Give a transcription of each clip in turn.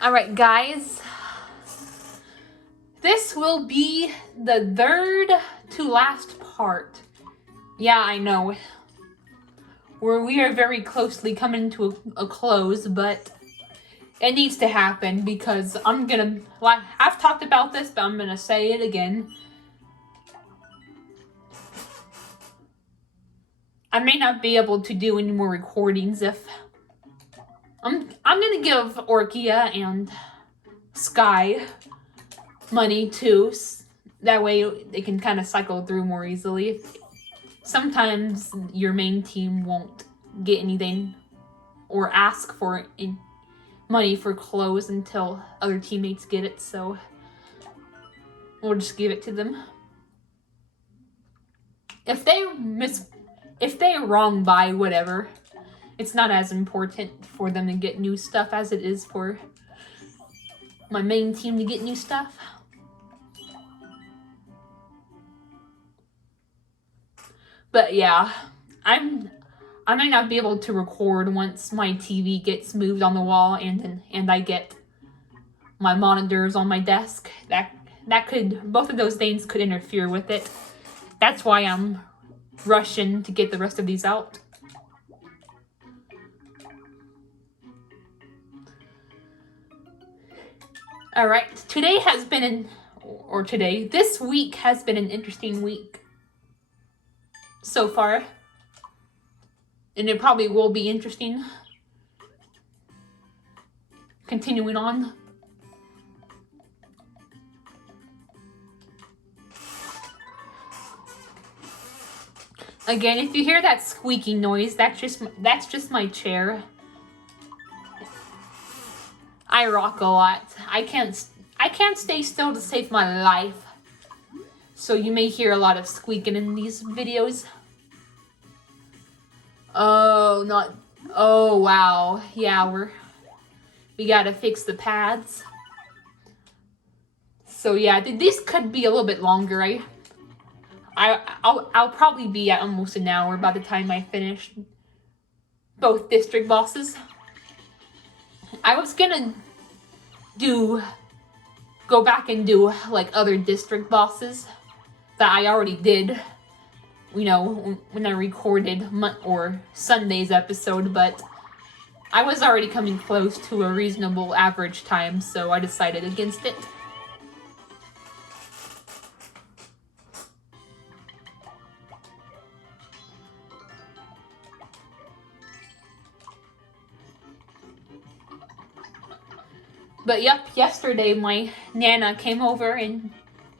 Alright guys, this will be the third to last part. Yeah, I know. We are very closely coming to a close, but it needs to happen because I've talked about this, but I'm gonna say it again. I may not be able to do any more recordings if I'm gonna give Orkia and Sky money too. That way they can kind of cycle through more easily. Sometimes your main team won't get anything or ask for money for clothes until other teammates get it, so we'll just give it to them. If they're wrong by whatever, it's not as important for them to get new stuff as it is for my main team to get new stuff. But yeah, I might not be able to record once my TV gets moved on the wall and I get my monitors on my desk. Both of those things could interfere with it. That's why I'm rushing to get the rest of these out. Alright, this week has been an interesting week so far. And it probably will be interesting continuing on. Again, if you hear that squeaky noise, that's just my chair. I rock a lot. I can't stay still to save my life. So you may hear a lot of squeaking in these videos. Oh wow. Yeah, we gotta fix the pads. So yeah, this could be a little bit longer. I'll probably be at almost an hour by the time I finish both district bosses. I was gonna go back and do like other district bosses that I already did, you know, when I recorded Sunday's episode, but I was already coming close to a reasonable average time, so I decided against it. But yep, yesterday my Nana came over and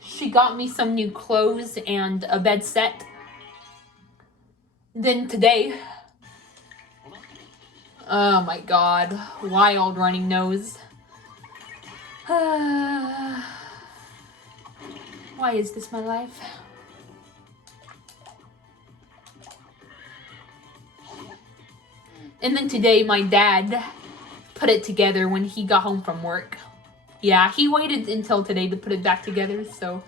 she got me some new clothes and a bed set. Then today, oh my god, wild running nose. Why is this my life? And then today my dad put it together when he got home from work. Yeah, he waited until today to put it back together, so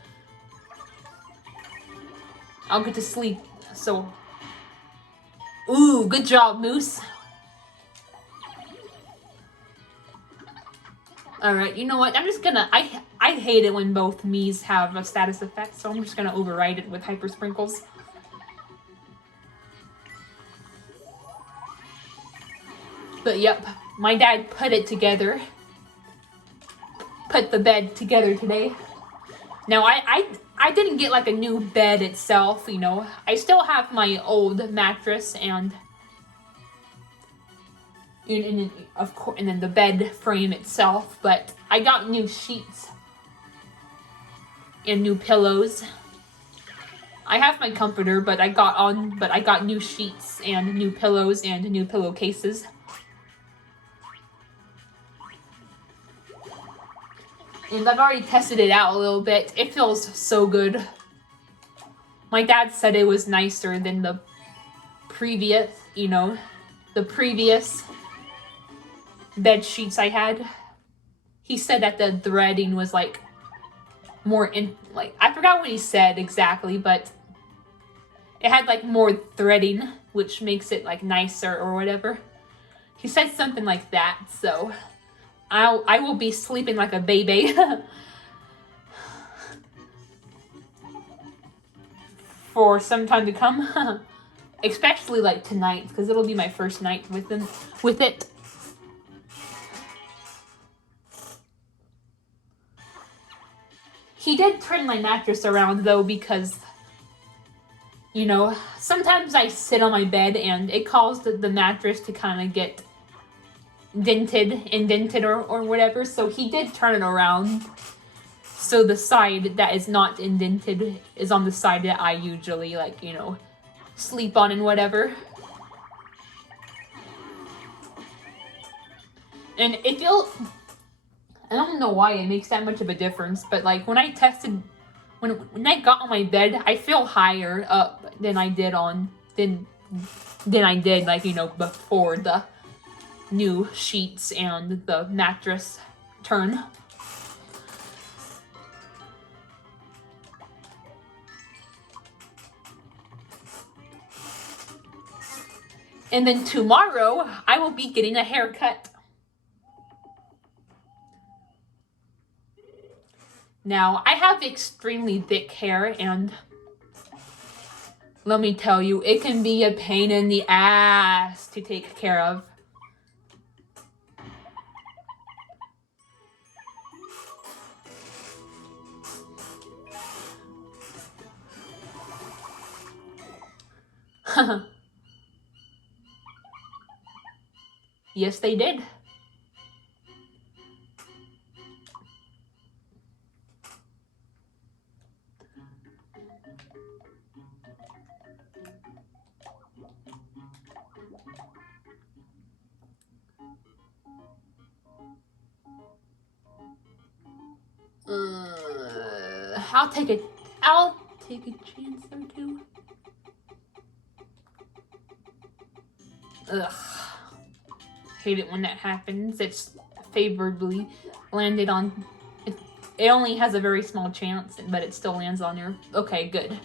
I'll get to sleep. So, ooh, good job, Moose. Alright, you know what? I'm just gonna... I hate it when both Miis have a status effect, so I'm just gonna override it with Hyper Sprinkles. But yep, my dad put it together. Put the bed together today. Now, I didn't get like a new bed itself, you know. I still have my old mattress and of course, and then the bed frame itself, but I got new sheets and new pillows. I have my comforter, but I got new sheets and new pillows and new pillowcases. And I've already tested it out a little bit. It feels so good. My dad said it was nicer than the previous, you know, the previous bed sheets I had. He said that the threading was like more I forgot what he said exactly, but it had like more threading, which makes it like nicer or whatever. He said something like that, so I will be sleeping like a baby for some time to come. Especially like tonight, because it'll be my first night with it. He did turn my mattress around though, because you know, sometimes I sit on my bed and it caused the mattress to kind of get indented or whatever. So he did turn it around. So the side that is not indented is on the side that I usually, like, you know, sleep on and whatever. And it feels, I don't know why it makes that much of a difference, but like when I tested, when I got on my bed, I feel higher up than I did like, you know, before the new sheets and the mattress turn. And then tomorrow, I will be getting a haircut. Now, I have extremely thick hair, and let me tell you, it can be a pain in the ass to take care of. Yes, they did. I'll take a chance or two. Ugh. Hate it when that happens. It's favorably landed on. It only has a very small chance, but it still lands on your. Okay, good.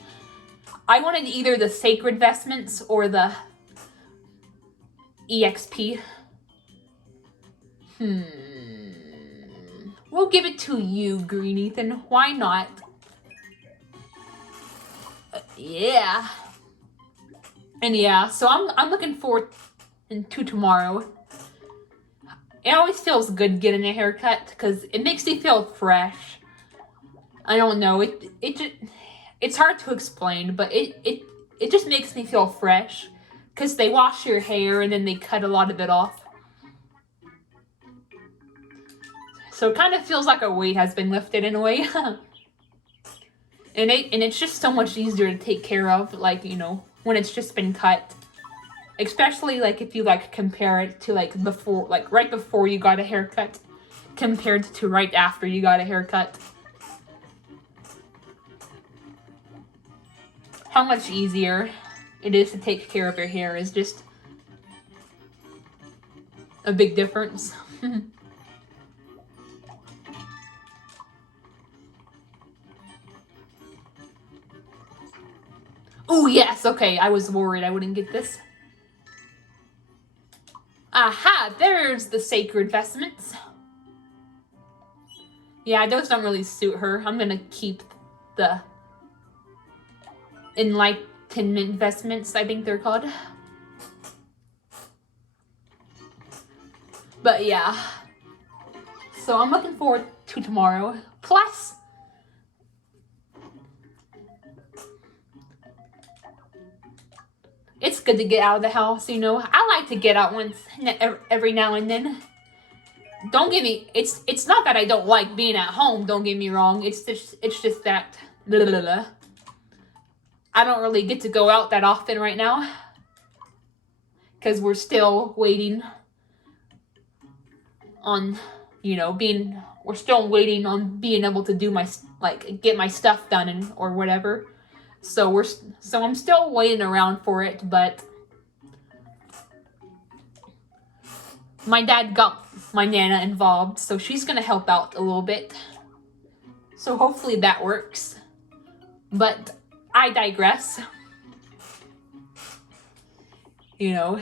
I wanted either the Sacred Vestments or the EXP. We'll give it to you, Green Ethan. Why not? Yeah. And yeah, so I'm looking forward to tomorrow. It always feels good getting a haircut because it makes me feel fresh. I don't know, it's hard to explain, but it just makes me feel fresh because they wash your hair and then they cut a lot of it off. So it kind of feels like a weight has been lifted in a way. And it's just so much easier to take care of, like, you know, when it's just been cut. Especially, like, if you, like, compare it to, like, before, like, right before you got a haircut compared to right after you got a haircut. How much easier it is to take care of your hair is just a big difference. Oh, yes, okay, I was worried I wouldn't get this. Aha, there's the Sacred Vestments. Yeah, those don't really suit her. I'm gonna keep the Enlightenment Vestments, I think they're called. But yeah. So I'm looking forward to tomorrow. Plus, it's good to get out of the house, you know. I like to get out once every now and then. Don't get me. It's not that I don't like being at home. Don't get me wrong. It's just that blah, blah, blah. I don't really get to go out that often right now because we're still waiting on, you know, we're still waiting on being able to do my, like, get my stuff done and or whatever. So I'm still waiting around for it, but my dad got my Nana involved, so she's gonna help out a little bit. So hopefully that works. But I digress. You know,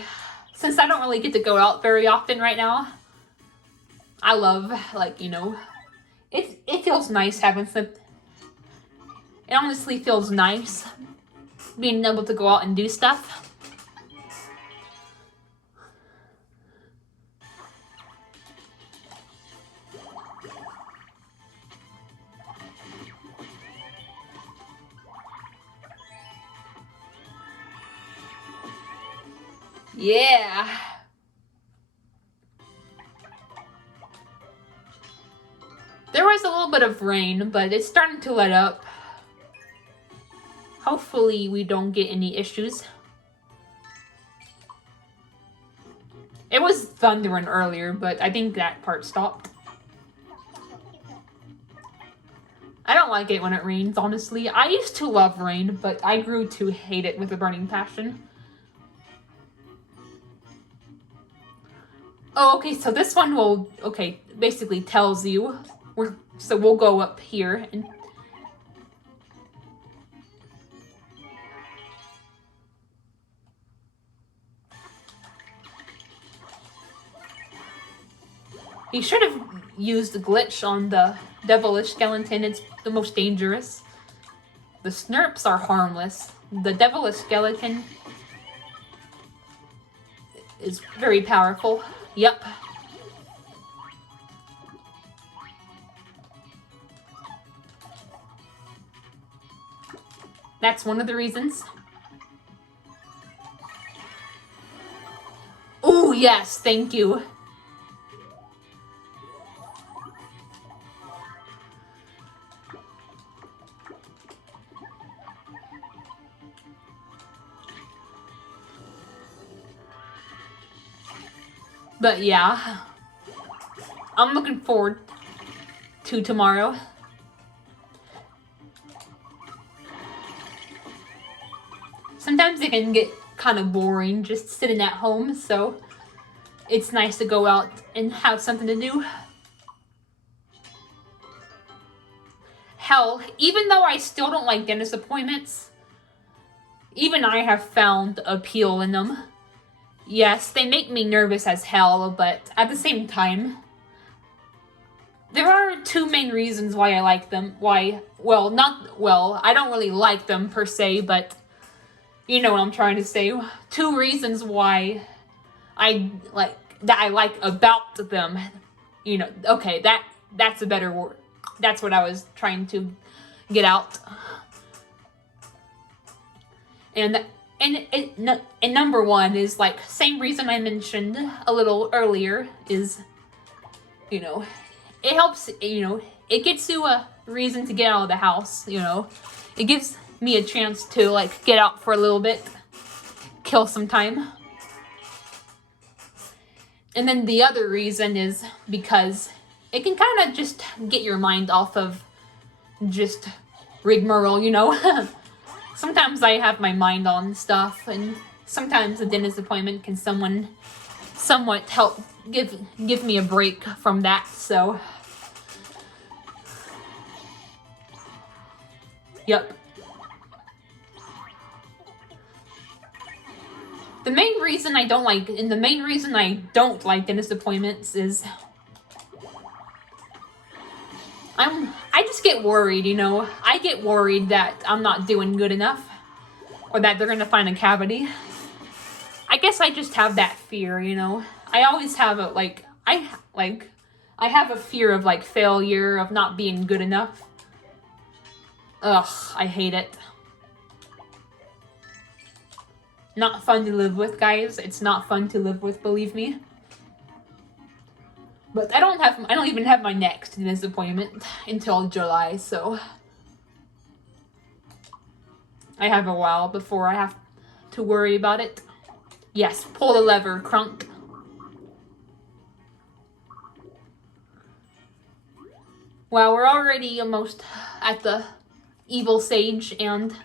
since I don't really get to go out very often right now, I love, like, it feels nice having some. It honestly feels nice being able to go out and do stuff. Yeah. There was a little bit of rain, but it's starting to let up. Hopefully we don't get any issues. It was thundering earlier, but I think that part stopped. I don't like it when it rains, honestly. I used to love rain, but I grew to hate it with a burning passion. Oh, okay, so this one will, basically tells you. So we'll go up here and... He should have used the glitch on the devilish skeleton. It's the most dangerous. The snurps are harmless. The devilish skeleton is very powerful. Yep. That's one of the reasons. Oh, yes, thank you. But yeah, I'm looking forward to tomorrow. Sometimes it can get kind of boring just sitting at home, so it's nice to go out and have something to do. Hell, even though I still don't like dentist appointments, even I have found appeal in them. Yes, they make me nervous as hell, but at the same time, there are two main reasons why I like them. I don't really like them per se, but you know what I'm trying to say. Two reasons why I like about them. Okay, that's a better word. That's what I was trying to get out. And number one is like same reason I mentioned a little earlier is, it helps, it gets you a reason to get out of the house, It gives me a chance to like get out for a little bit, kill some time. And then the other reason is because it can kind of just get your mind off of just rigmarole, Sometimes I have my mind on stuff, and sometimes a dentist appointment can somewhat help give me a break from that, so. Yep. The main reason I don't like dentist appointments is I just get worried, I get worried that I'm not doing good enough or that they're gonna find a cavity. I guess I just have that fear, I always have I have a fear of like failure, of not being good enough. Ugh, I hate it. Not fun to live with, guys. It's not fun to live with, believe me. But I don't even have my next dentist appointment until July, so I have a while before I have to worry about it. Yes, pull the lever, Crunk. Well, we're already almost at the evil sage, and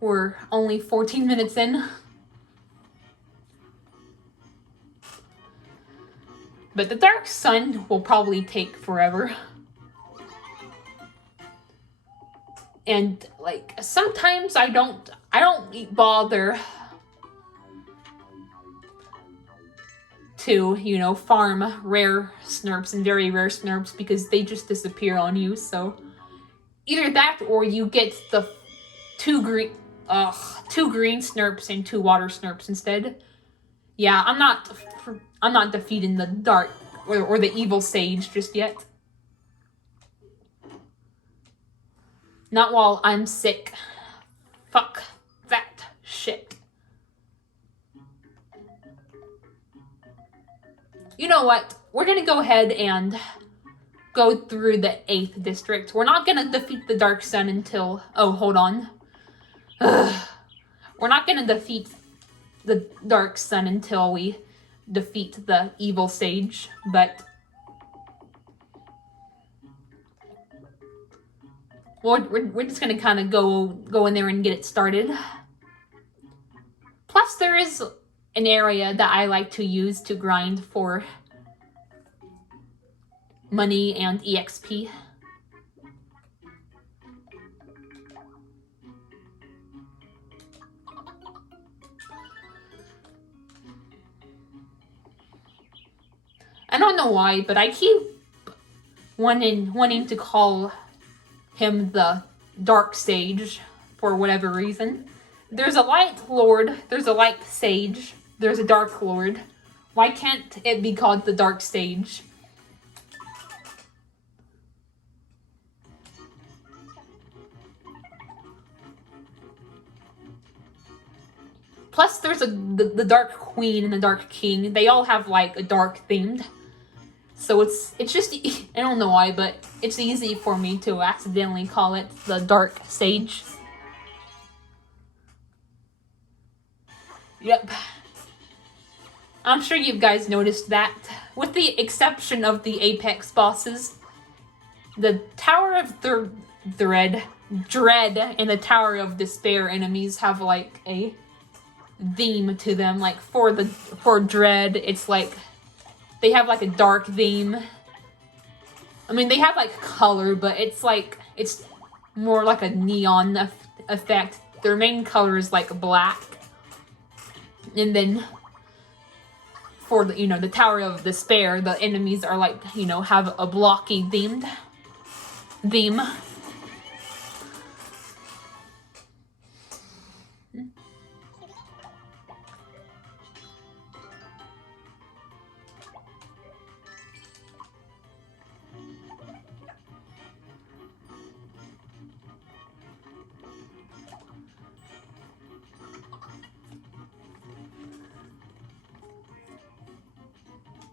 we're only 14 minutes in. But the Dark Sun will probably take forever. And like sometimes I don't bother to, you know, farm rare snurps and very rare snurps because they just disappear on you. So either that or you get the two green snurps and 2 water snurps instead. Yeah, I'm not defeating the dark or the evil sage just yet. Not while I'm sick. Fuck that shit. You know what? We're gonna go ahead and go through the 8th district. We're not gonna defeat the Dark Sun until... Oh, hold on. We're not gonna defeat the Dark Sun until we defeat the evil sage, but... Well, we're just gonna kind of go in there and get it started. Plus, there is an area that I like to use to grind for money and EXP. I don't know why, but I keep wanting to call him the Dark Sage for whatever reason. There's a Light Lord, there's a Light Sage, there's a Dark Lord. Why can't it be called the Dark Sage? Plus, there's the Dark Queen and the Dark King. They all have like a dark themed. So it's just, I don't know why, but it's easy for me to accidentally call it the Dark Sage. Yep. I'm sure you guys noticed that. With the exception of the Apex bosses, the Tower of Dread and the Tower of Despair enemies have like a theme to them. Like for Dread, it's like they have like a dark theme. I mean, they have like color, but it's more like a neon effect. Their main color is like black. And then for the, the Tower of Despair, the enemies are like, have a blocky theme.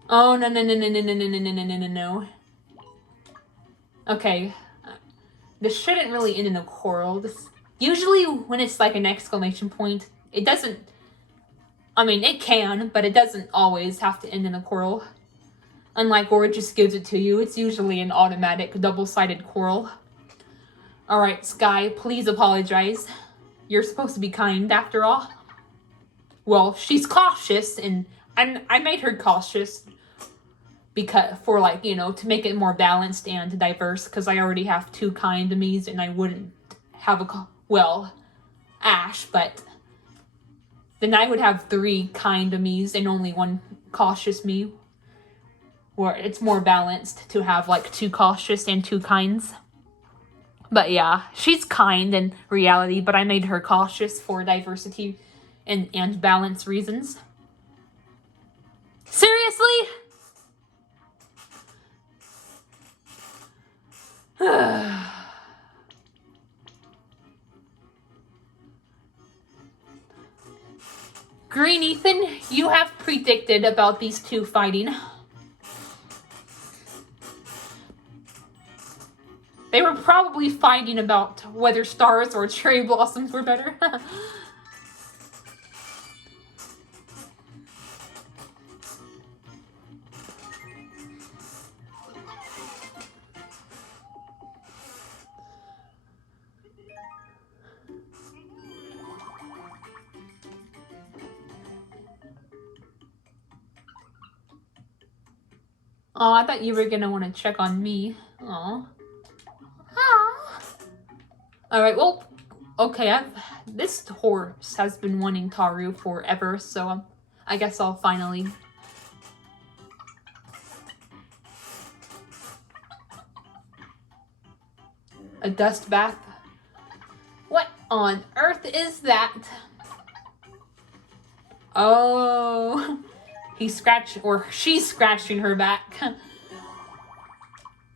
Oh, no. Okay. This shouldn't really end in a quarrel. Usually when it's like an exclamation point, it doesn't... I mean, it can, but it doesn't always have to end in a quarrel. Unlike where it just gives it to you, it's usually an automatic double-sided quarrel. Alright, Sky, please apologize. You're supposed to be kind, after all. Well, she's cautious, and I made her cautious because to make it more balanced and diverse, because I already have 2 kind me's and I wouldn't have Ash, but then I would have 3 kind me's and only 1 cautious me, where it's more balanced to have like 2 cautious and 2 kinds. But yeah, she's kind in reality, but I made her cautious for diversity and balance reasons. Seriously? Green Ethan, you have predicted about these 2 fighting. They were probably fighting about whether stars or cherry blossoms were better. Oh, I thought you were gonna want to check on me. Aw. Alright, well, okay, this horse has been wanting Taru forever, so I guess I'll finally A dust bath? What on earth is that? Oh, he's scratching, or she's scratching her back.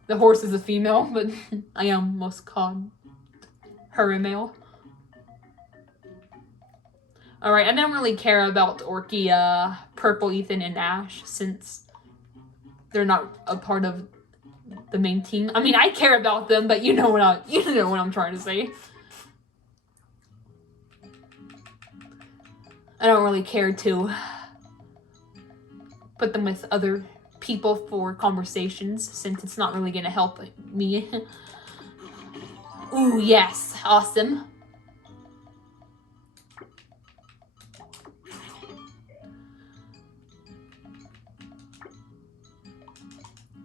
The horse is a female, but I almost called her a male. Alright, I don't really care about Orkia, Purple, Ethan, and Ash, since they're not a part of the main team. I mean, I care about them, but you know what I'm trying to say. I don't really care to put them with other people for conversations, since it's not really gonna help me. Ooh, yes, awesome.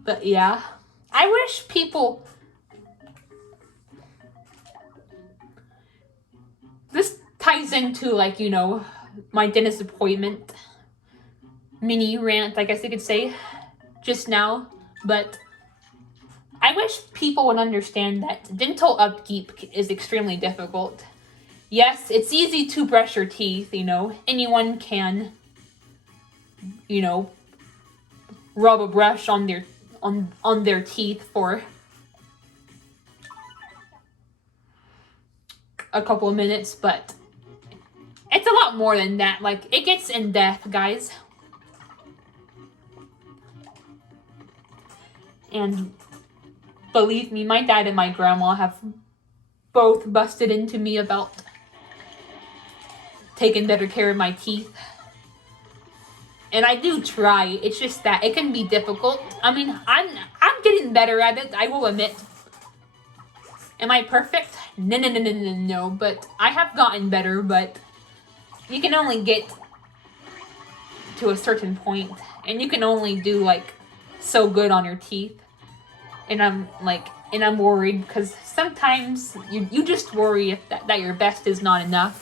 But yeah, I wish people... This ties into, like, you know, my dentist appointment mini rant, I guess you could say, just now. But I wish people would understand that dental upkeep is extremely difficult. Yes, it's easy to brush your teeth, you know. Anyone can, you know, rub a brush on their teeth for a couple of minutes, but it's a lot more than that. Like, it gets in depth, guys. And believe me, my dad and my grandma have both busted into me about taking better care of my teeth. And I do try. It's just that it can be difficult. I mean, I'm getting better at it, I will admit. Am I perfect? No. But I have gotten better, but you can only get to a certain point. And you can only do, like, so good on your teeth. And I'm worried because sometimes you just worry if that your best is not enough.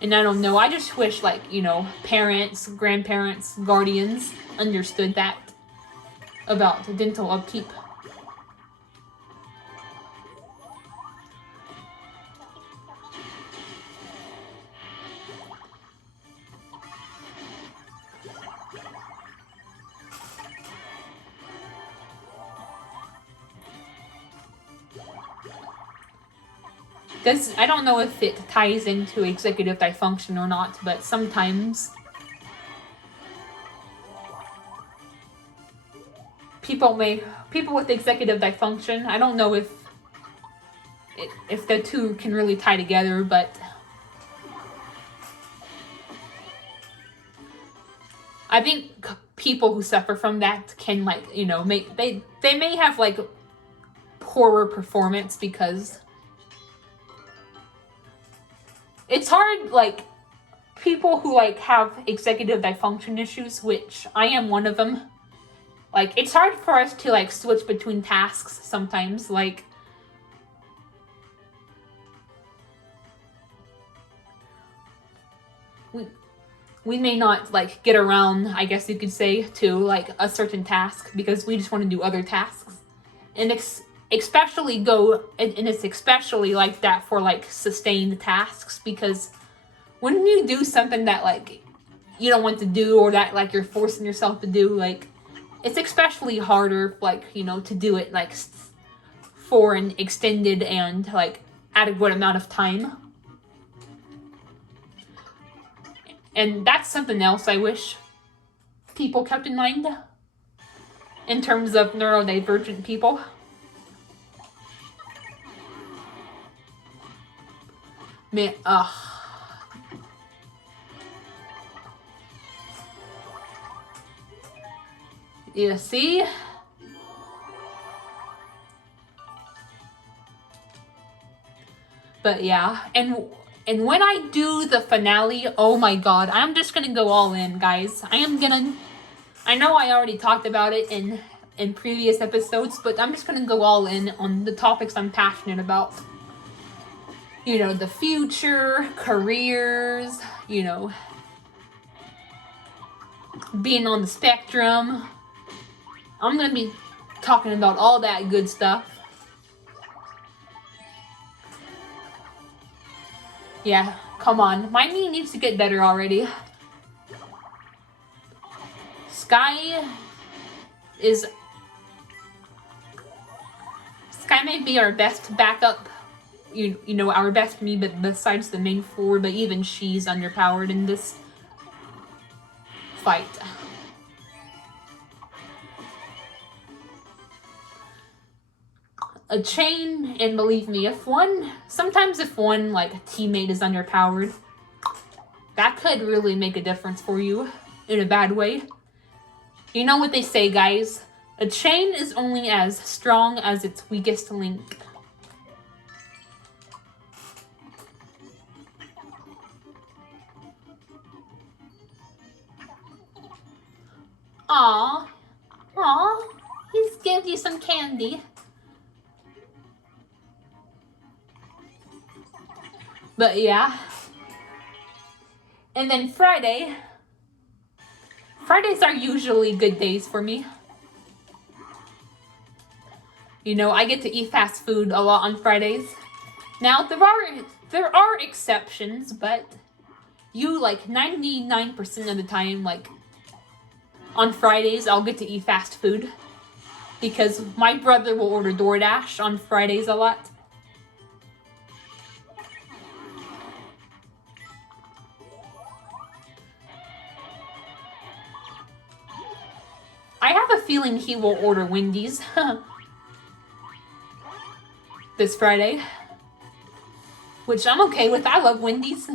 And I don't know, I just wish, like, you know, parents, grandparents, guardians understood that about dental upkeep. I don't know if it ties into executive dysfunction or not, but sometimes people with executive dysfunction, I don't know if the two can really tie together, but I think people who suffer from that can, like, you know, they may have, like, poorer performance because it's hard, like, people who, like, have executive dysfunction issues, which I am one of them. Like, it's hard for us to, like, switch between tasks sometimes. Like, we may not, like, get around, I guess you could say, to, like, a certain task because we just want to do other tasks. And it's especially like that for, like, sustained tasks, because when you do something that, like, you don't want to do, or that, like, you're forcing yourself to do, like, it's especially harder, like, you know, to do it, like, for an extended and, like, adequate amount of time. And that's something else I wish people kept in mind in terms of neurodivergent people. Man, you see? But yeah, and when I do the finale, oh my god, I'm just gonna go all in, guys. I know I already talked about it in previous episodes, but I'm just gonna go all in on the topics I'm passionate about. You know, the future, careers, you know, being on the spectrum. I'm gonna be talking about all that good stuff. Yeah, come on. My knee needs to get better already. Sky may be our best backup. You know, our best me, but besides the main four, but even she's underpowered in this fight. A chain, and believe me, sometimes if one like teammate is underpowered, that could really make a difference for you in a bad way. You know what they say, guys? A chain is only as strong as its weakest link. Aw, he's gave you some candy. But yeah. And then Fridays are usually good days for me. You know, I get to eat fast food a lot on Fridays. Now, there are exceptions, but you, like, 99% of the time, like, on Fridays, I'll get to eat fast food. Because my brother will order DoorDash on Fridays a lot. I have a feeling he will order Wendy's this Friday, which I'm okay with. I love Wendy's.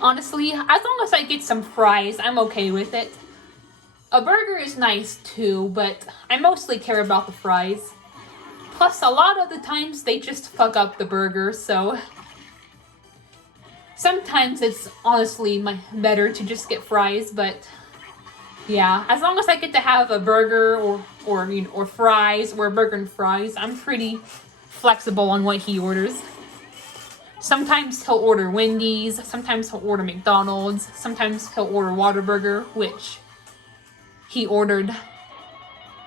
Honestly, as long as I get some fries, I'm okay with it. A burger is nice too, but I mostly care about the fries. Plus, a lot of the times they just fuck up the burger, so sometimes it's honestly better to just get fries, but yeah, as long as I get to have a burger or fries, or a burger and fries, I'm pretty flexible on what he orders. Sometimes he'll order Wendy's, sometimes he'll order McDonald's, sometimes he'll order Whataburger, which he ordered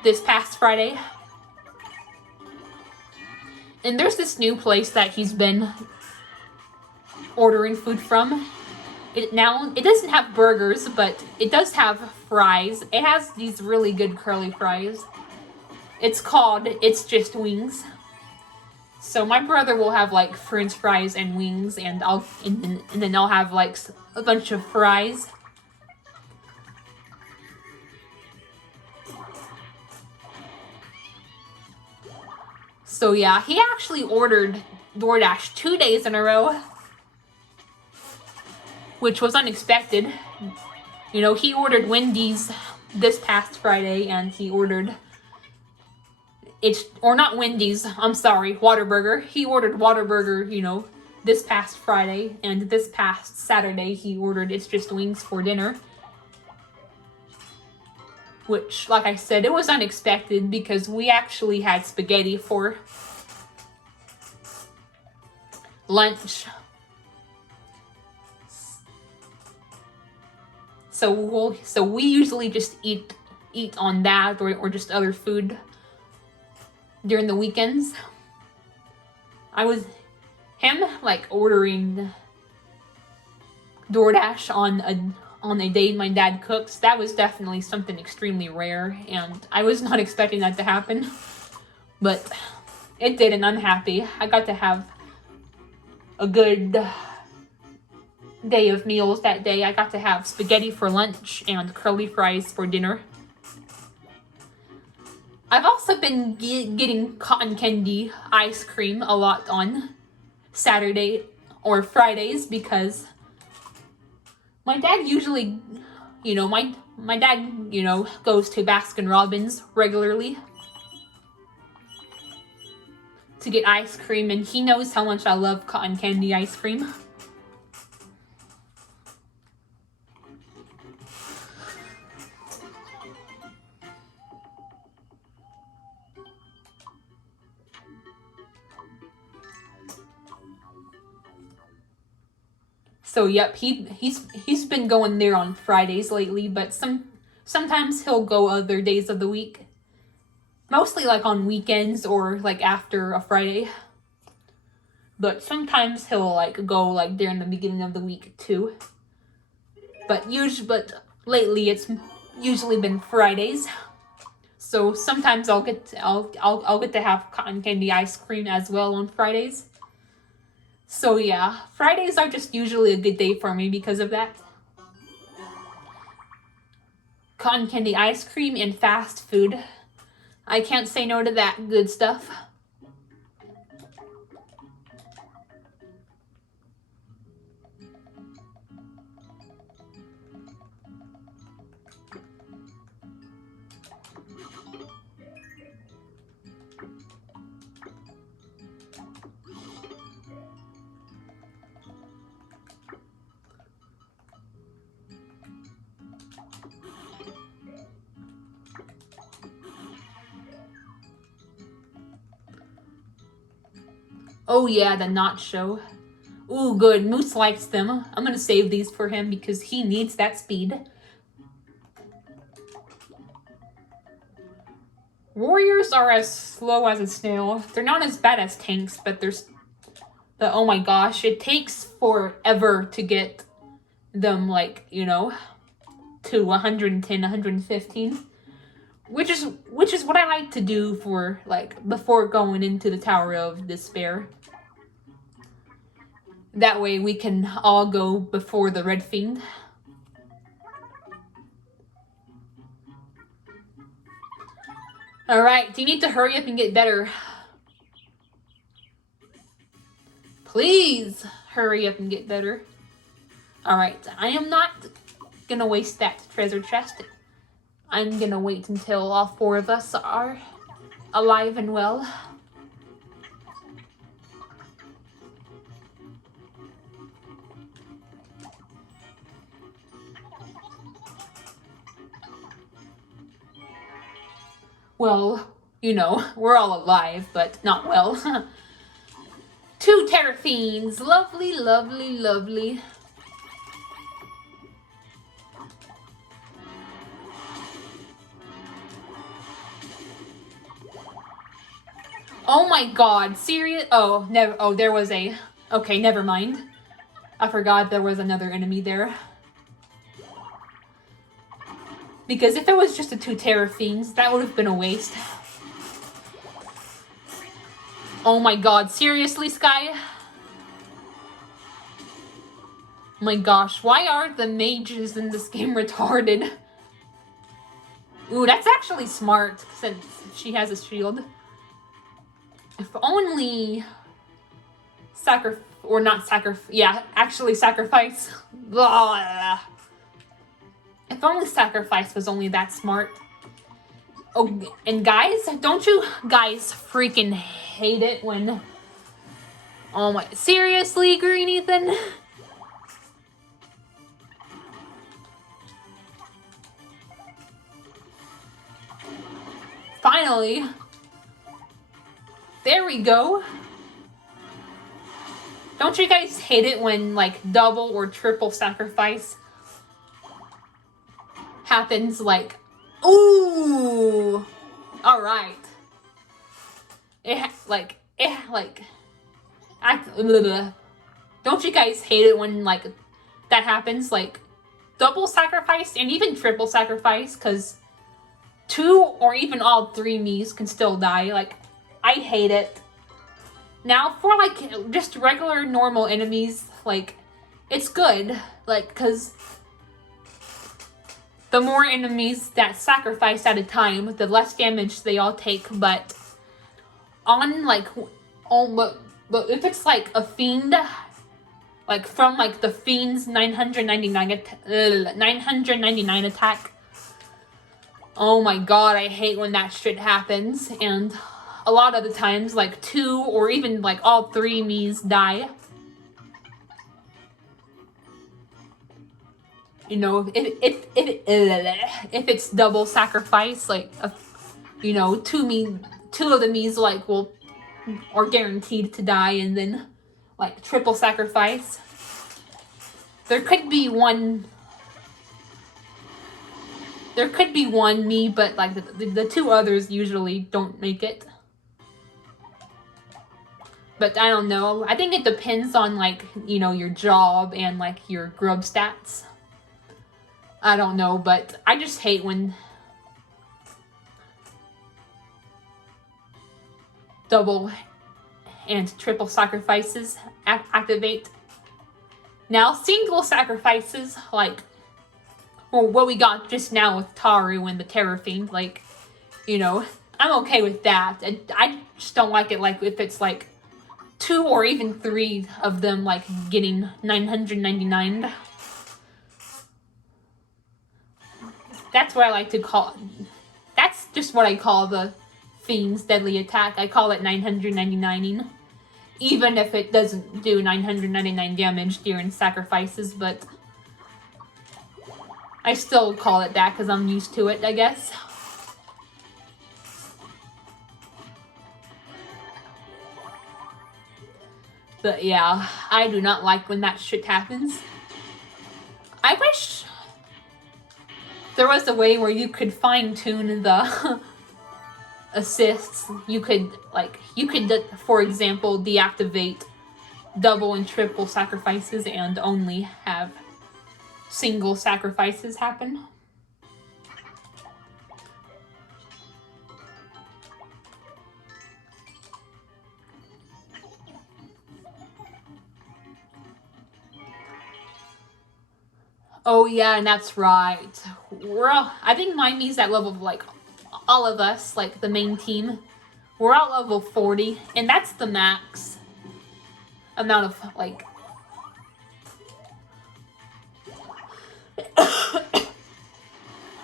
this past Friday. And there's this new place that he's been ordering food from. It doesn't have burgers, but it does have fries. It has these really good curly fries. It's called It's Just Wings. So my brother will have like French fries and wings, and then I'll have like a bunch of fries. So yeah, he actually ordered DoorDash 2 days in a row, which was unexpected. You know, he ordered Wendy's this past Friday, and he ordered not Wendy's, I'm sorry, Whataburger. He ordered Whataburger, you know, this past Friday, and this past Saturday he ordered It's Just Wings for dinner. Which, like I said, it was unexpected because we actually had spaghetti for lunch. So we usually just eat on that or just other food during the weekends. Him like ordering DoorDash on a day my dad cooks, that was definitely something extremely rare, and I was not expecting that to happen. But it did, and I'm happy. I got to have a good day of meals that day. I got to have spaghetti for lunch and curly fries for dinner. I've also been getting cotton candy ice cream a lot on Saturday or Fridays because my dad usually, you know, my dad, you know, goes to Baskin Robbins regularly to get ice cream, and he knows how much I love cotton candy ice cream. So yep, he's been going there on Fridays lately, but sometimes he'll go other days of the week. Mostly like on weekends or like after a Friday. But sometimes he'll like go like during the beginning of the week too. But lately it's usually been Fridays. So sometimes I'll get to have cotton candy ice cream as well on Fridays. So yeah, Fridays are just usually a good day for me because of that. Cotton candy ice cream and fast food. I can't say no to that good stuff. Oh yeah, the nacho. Ooh, good. Moose likes them. I'm gonna save these for him because he needs that speed. Warriors are as slow as a snail. They're not as bad as tanks, but oh my gosh, it takes forever to get them, like, you know, to 110, 115. Which is what I like to do for, like, before going into the Tower of Despair. That way we can all go before the Red Fiend. Alright, you need to hurry up and get better. Please hurry up and get better. Alright, I am not gonna waste that treasure chest. I'm gonna wait until all 4 of us are alive and well. Well, you know, we're all alive, but not well. 2 Terror Fiends. Lovely, lovely, lovely. Oh my god, serious? Oh, never. Oh, there was a... Okay, never mind. I forgot there was another enemy there. Because if it was just the 2 Terror Fiends, that would have been a waste. Oh my god, seriously, Sky? Oh my gosh, why are the mages in this game retarded? Ooh, that's actually smart, since she has a shield. If only... actually sacrifice. Blah. If only sacrifice was only that smart. Oh, and guys, don't you guys freaking hate it when... Oh my... Seriously, Green Ethan? Finally. There we go. Don't you guys hate it when, like, double or triple sacrifice happens, like... Ooh! Alright. Don't you guys hate it when, like, that happens? Like, double sacrifice and even triple sacrifice, because 2 or even all 3 Miis can still die. Like, I hate it. Now, for, like, just regular, normal enemies, like, it's good. Like, because the more enemies that sacrifice at a time, the less damage they all take. But on, like, but if it's, like, a fiend, like, from, like, the fiend's 999 attack, oh my god, I hate when that shit happens. And a lot of the times, like, 2 or even, like, all 3 Miis die. You know, if it's double sacrifice, like, you know, 2 of the Miis, like, are guaranteed to die, and then, like, triple sacrifice. There could be one Mii, but, like, the 2 others usually don't make it. But I don't know. I think it depends on, like, you know, your job and, like, your grub stats. I don't know, but I just hate when double and triple sacrifices activate. Now, single sacrifices, like, well, what we got just now with Taru and the Terror Fiend, like, you know, I'm okay with that. I just don't like it, like, if it's, like, 2 or even 3 of them, like, getting 999. That's what I like to call... That's just what I call the Fiend's deadly attack. I call it 999ing. Even if it doesn't do 999 damage during sacrifices, but... I still call it that because I'm used to it, I guess. But yeah, I do not like when that shit happens. I wish there was a way where you could fine-tune the assists. You could, for example, deactivate double and triple sacrifices and only have single sacrifices happen. Oh yeah, and that's right. I think my Mii's at level, like, all of us, like, the main team, we're all level 40, and that's the max amount of, like...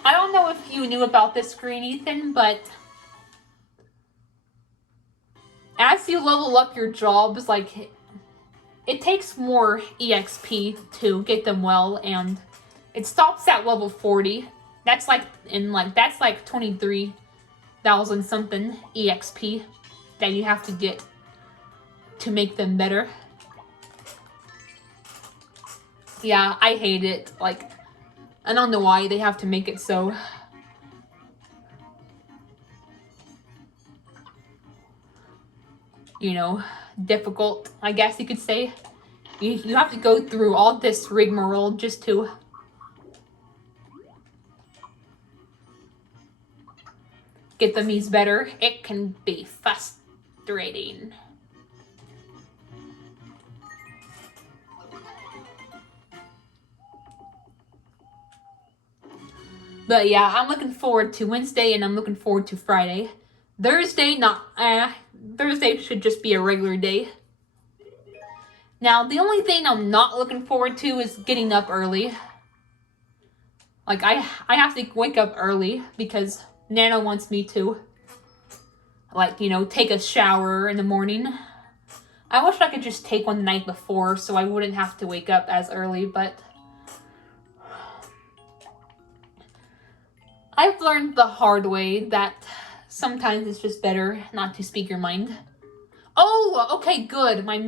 I don't know if you knew about this, Green Ethan, but as you level up your jobs, like, it takes more EXP to get them well, and it stops at level 40. That's like, that's like 23,000 something EXP that you have to get to make them better. Yeah, I hate it. Like, I don't know why they have to make it so... you know, difficult, I guess you could say. You have to go through all this rigmarole just to get the Miis better. It can be frustrating. But yeah, I'm looking forward to Wednesday and I'm looking forward to Friday. Thursday, Thursday should just be a regular day. Now, the only thing I'm not looking forward to is getting up early. Like, I have to wake up early because Nana wants me to, like, you know, take a shower in the morning. I wish I could just take one the night before so I wouldn't have to wake up as early, but... I've learned the hard way that sometimes it's just better not to speak your mind. Oh, okay, good. My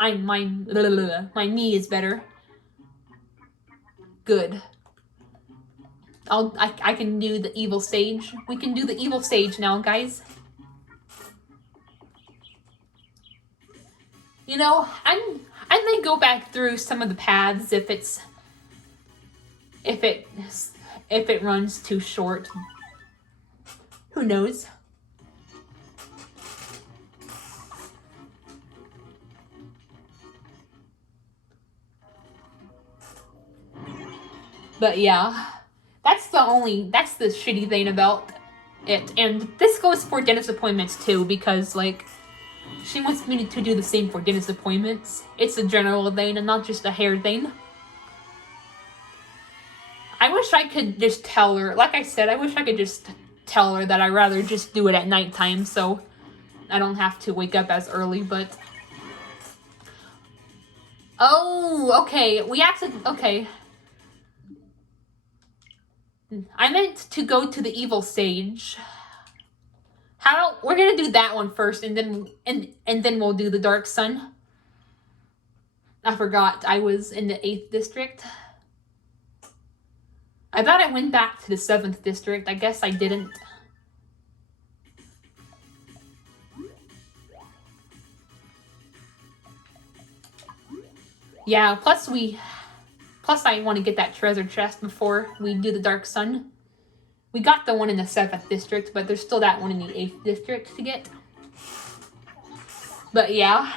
Mii is better. Good. I can do the evil sage. We can do the evil sage now, guys. You know, I may go back through some of the paths if it runs too short. Who knows? But yeah, that's the shitty thing about it. And this goes for dentist appointments too, because, like, she wants me to do the same for dentist appointments. It's a general thing and not just a hair thing. I wish I could just tell her, like I said, I wish I could just tell her that I'd rather just do it at nighttime so I don't have to wake up as early, but... Oh, okay, okay. I meant to go to the evil sage. We're gonna do that one first, and then we'll do the Dark Sun. I forgot I was in the 8th district. I thought I went back to the 7th district. I guess I didn't. Yeah, plus I want to get that treasure chest before we do the Dark Sun. We got the one in the 7th district, but there's still that one in the 8th district to get. But yeah,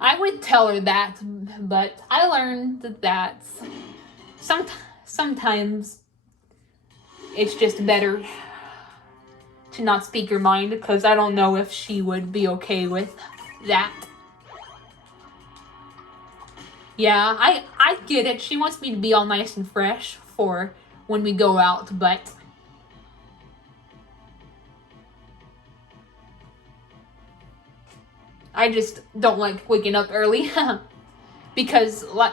I would tell her that, but I learned that sometimes it's just better to not speak your mind, because I don't know if she would be okay with that. Yeah, I get it. She wants me to be all nice and fresh for when we go out, but I just don't like waking up early because like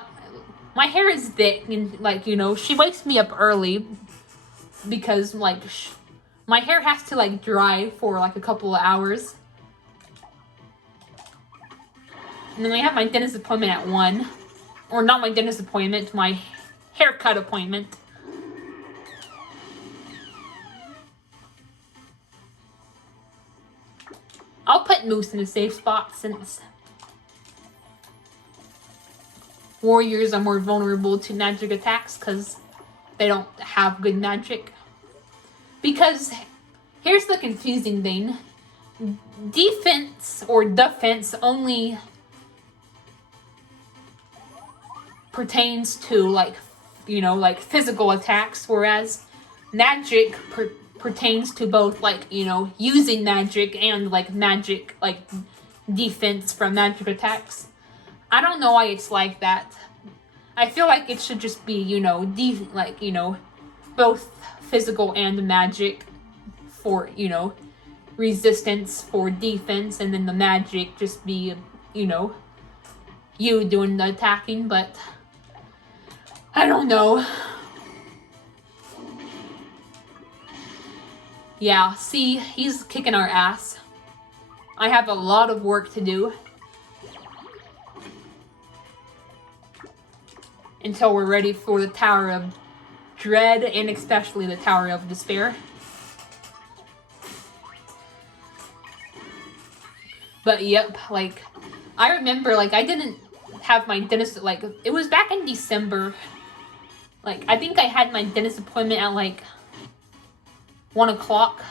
my hair is thick and like, you know, she wakes me up early because like my hair has to like dry for like a couple of hours. And then I have my dentist appointment at 1. Or not my dentist appointment, my haircut appointment. I'll put Moose in a safe spot since warriors are more vulnerable to magic attacks because they don't have good magic. Because here's the confusing thing. Defense or defense only pertains to like, you know, like physical attacks, whereas magic pertains to both like, you know, using magic and like magic like defense from magic attacks. I don't know why it's like that. I feel like it should just be, you know, like, you know, both physical and magic for, you know, resistance for defense, and then the magic just be, you know, you doing the attacking, but I don't know. Yeah, see, he's kicking our ass. I have a lot of work to do until we're ready for the Tower of Dread and especially the Tower of Despair. But yep, like, I remember, like, I didn't have my dentist, like, it was back in December. Like, I think I had my dentist appointment at, like, 1 o'clock.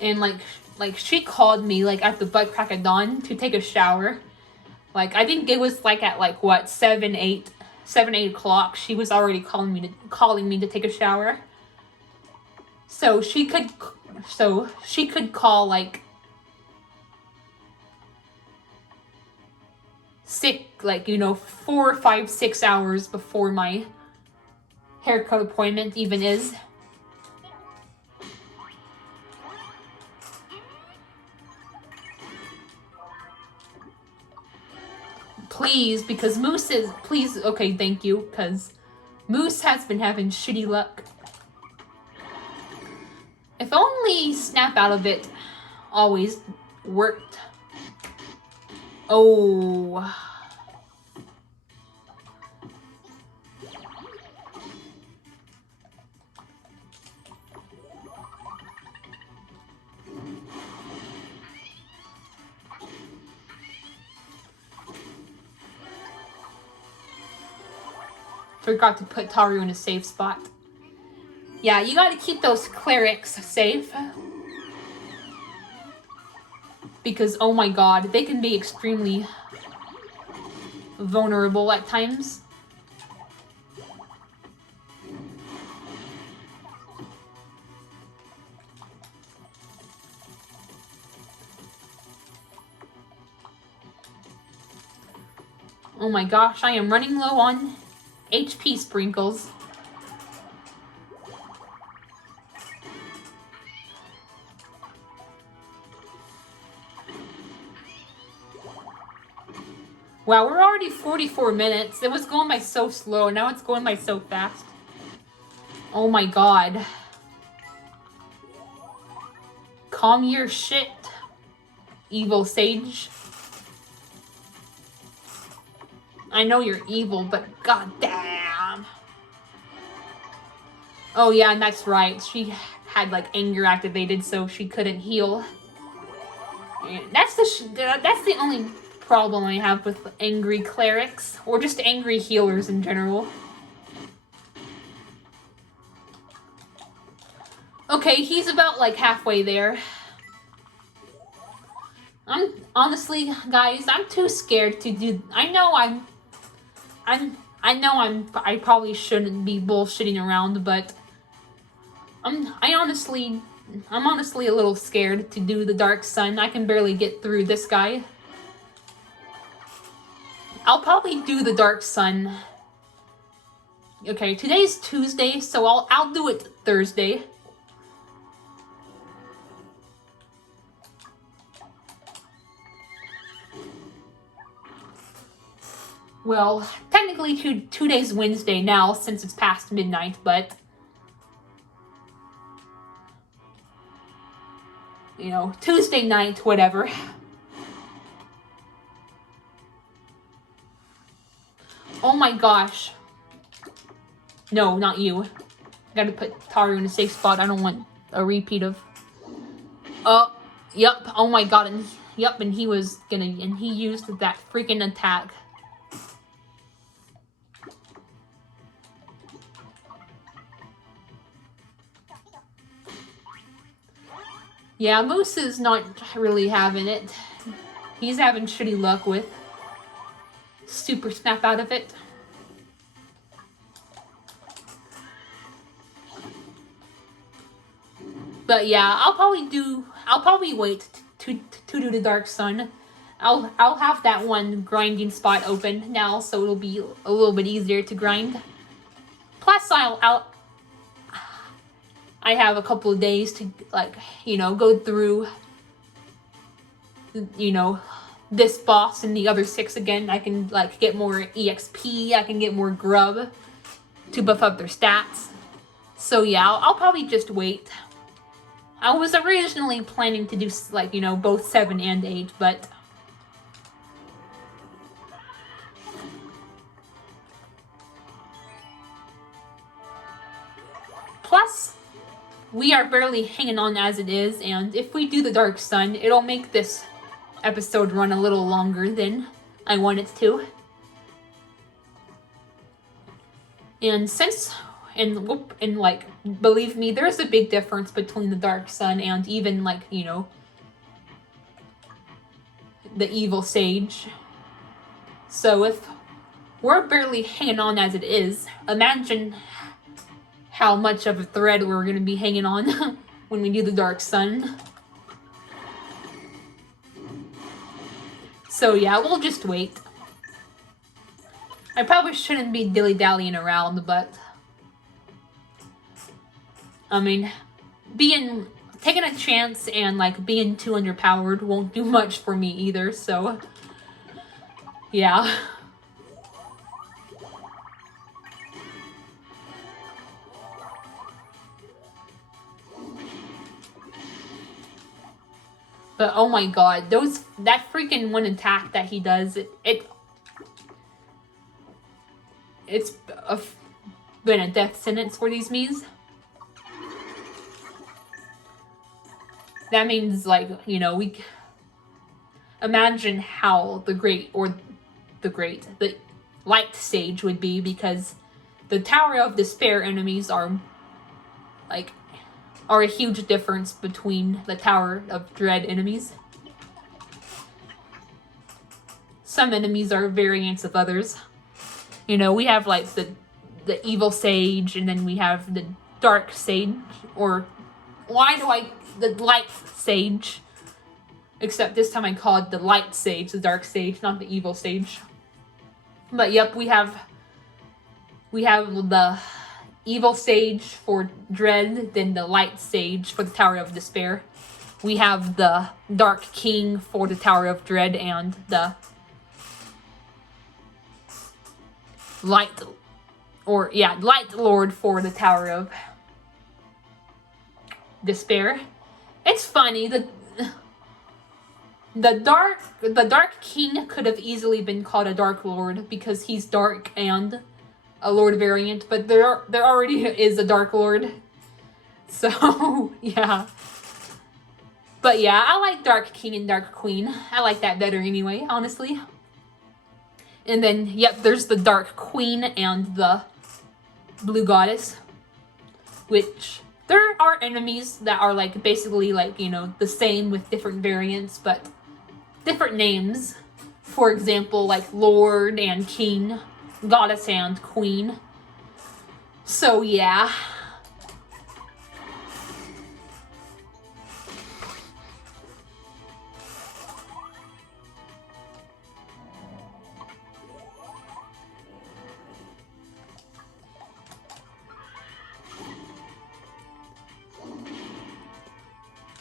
And, like, she called me, like, at the butt crack of dawn to take a shower. Like, I think it was, like, at, like, what, 8 o'clock, she was already calling me to take a shower. So she could call like 4, 5, 6 hours before my haircut appointment even is. Please, because Moose is, please, okay, thank you, because Moose has been having shitty luck. If only Snap Out of It always worked. Oh. Forgot to put Taru in a safe spot. Yeah, you gotta keep those clerics safe. Because, oh my god, they can be extremely vulnerable at times. Oh my gosh, I am running low on HP sprinkles. Wow, we're already 44 minutes. It was going by so slow. Now it's going by so fast. Oh my god. Calm your shit, evil sage. I know you're evil, but goddamn. Oh yeah, and that's right. She had like anger activated, so she couldn't heal. And that's the only problem I have with angry clerics, or just angry healers in general. Okay, he's about like halfway there. I'm honestly, guys, I'm too scared to do. I probably shouldn't be bullshitting around, but I'm honestly a little scared to do the Dark Sun. I can barely get through this guy. I'll probably do the Dark Sun. Okay, today's Tuesday, so I'll do it Thursday. Well, technically today's Wednesday now, since it's past midnight, but you know, Tuesday night, whatever. Oh my gosh. No, not you. Gotta put Taru in a safe spot. I don't want a repeat of... Yep. Oh my god. And, yep, and he was gonna... And he used that freaking attack. Yeah, Moose is not really having it. He's having shitty luck with Super Snap out of it. But yeah, I'll probably wait to do the Dark Sun. I'll have that one grinding spot open now, so it'll be a little bit easier to grind. Plus, I have a couple of days to, like, you know, go through, you know, this boss and the other 6 again. I can, like, get more EXP, I can get more grub to buff up their stats. So yeah, I'll probably just wait. I was originally planning to do, like, you know, both 7 and 8, but... Plus, we are barely hanging on as it is, and if we do the Dark Sun, it'll make this episode run a little longer than I want it to. And since... And like, believe me, there's a big difference between the Dark Sun and even, like, you know, the Evil Sage. So if we're barely hanging on as it is, imagine how much of a thread we're going to be hanging on when we do the Dark Sun. So yeah, we'll just wait. I probably shouldn't be dilly-dallying around, but... I mean, taking a chance and, like, being too underpowered won't do much for me either, so... Yeah. But oh my god, that freaking one attack that he does, it's been a death sentence for these Miis. That means, like, you know, imagine how the Light Sage would be, because the Tower of Despair enemies are a huge difference between the Tower of Dread enemies. Some enemies are variants of others. You know, we have, like, the Evil Sage, and then we have the Dark Sage, or the Light Sage. Except this time I called the Light Sage the Dark Sage, not the Evil Sage. But yep, we have the Evil Sage for Dread, then the Light Sage for the Tower of Despair. We have the Dark King for the Tower of Dread, and the Light Lord for the Tower of Despair. It's funny, the Dark King could have easily been called a Dark Lord because he's dark and a Lord variant, but there already is a Dark Lord. So, yeah. But yeah, I like Dark King and Dark Queen. I like that better anyway, honestly. And then, yep, there's the Dark Queen and the Blue Goddess. Which, there are enemies that are like, basically like, you know, the same with different variants, but different names. For example, like Lord and King, Goddess and Queen. So, yeah.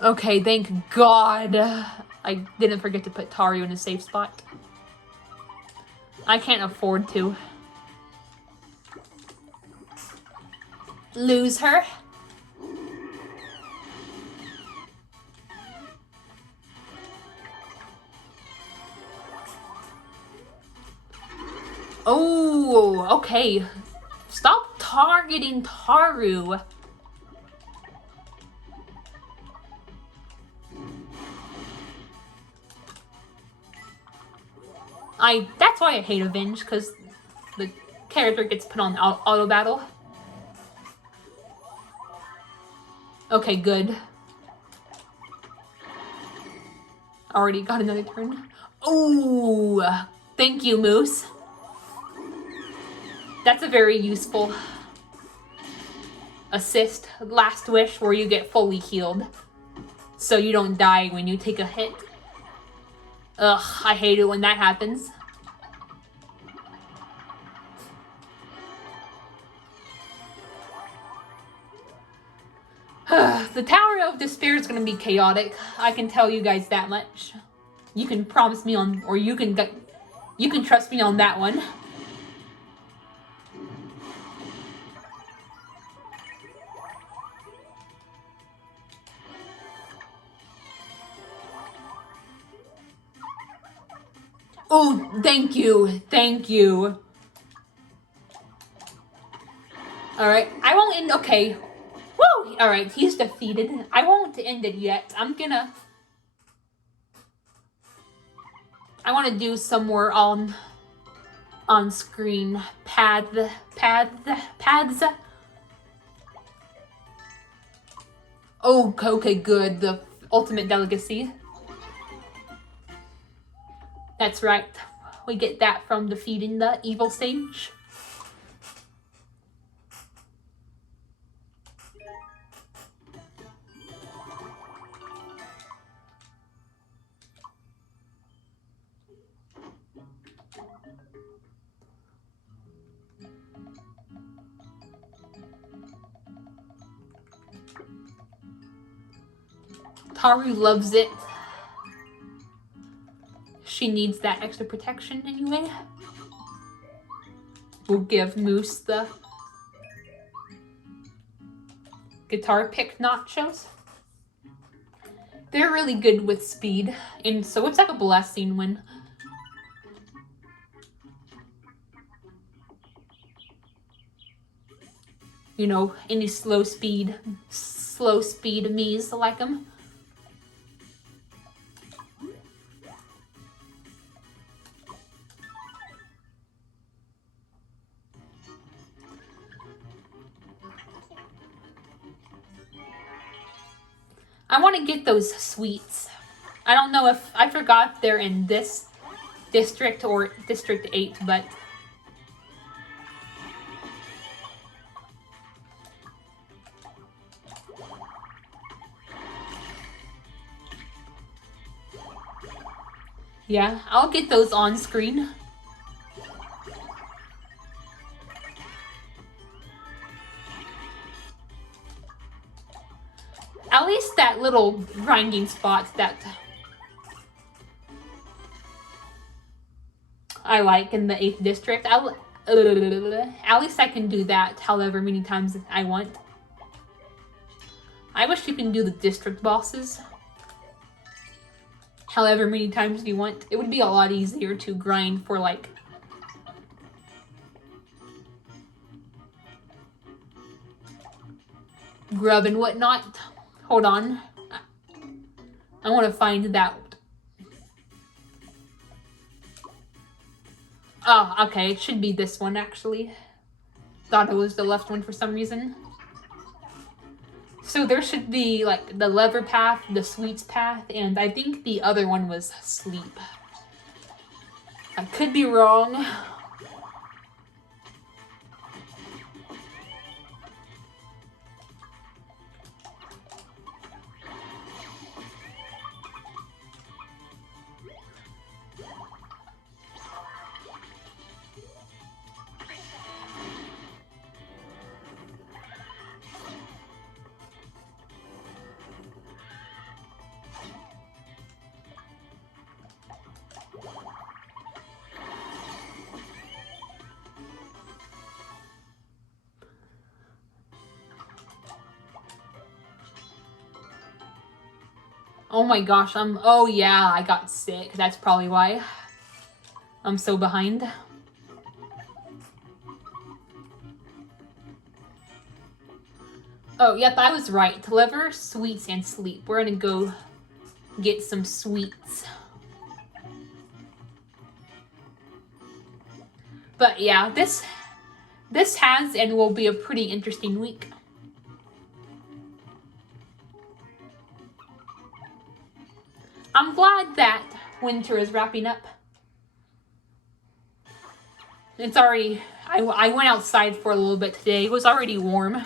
Okay, thank God I didn't forget to put Tario in a safe spot. I can't afford to lose her. Oh, okay. Stop targeting Taru. That's why I hate Avenge, because the character gets put on auto battle. Okay, good. Already got another turn. Oh, thank you, Moose. That's a very useful assist. Last wish where you get fully healed. So you don't die when you take a hit. Ugh, I hate it when that happens. The Tower of Despair is going to be chaotic. I can tell you guys that much. You can promise me on, or you can trust me on that one. Oh, thank you. Thank you. Alright, I won't end. Okay. Woo! Alright, he's defeated. I won't end it yet. I want to do some more on screen paths. Oh, okay, good. The ultimate delicacy. That's right. We get that from defeating the evil sage. Taru loves it. She needs that extra protection anyway. We'll give Moose the guitar pick nachos. They're really good with speed, and so it's like a blessing when you know, any slow speed me's like them. I want to get those sweets. I don't know if I forgot they're in this district or District 8, but yeah, I'll get those on screen. At least that little grinding spot that I like in the 8th district. At least I can do that however many times I want. I wish you can do the district bosses however many times you want. It would be a lot easier to grind for like grub and whatnot. Hold on. I want to find that. Oh, okay. It should be this one, actually. Thought it was the left one for some reason. So there should be, like, the lever path, the sweets path, and I think the other one was sleep. I could be wrong. Oh my gosh, oh yeah, I got sick. That's probably why I'm so behind. Oh, yep, I was right. Liver, sweets, and sleep. We're gonna go get some sweets. But yeah, this has and will be a pretty interesting week. I'm glad that winter is wrapping up. It's already, I went outside for a little bit today. It was already warm.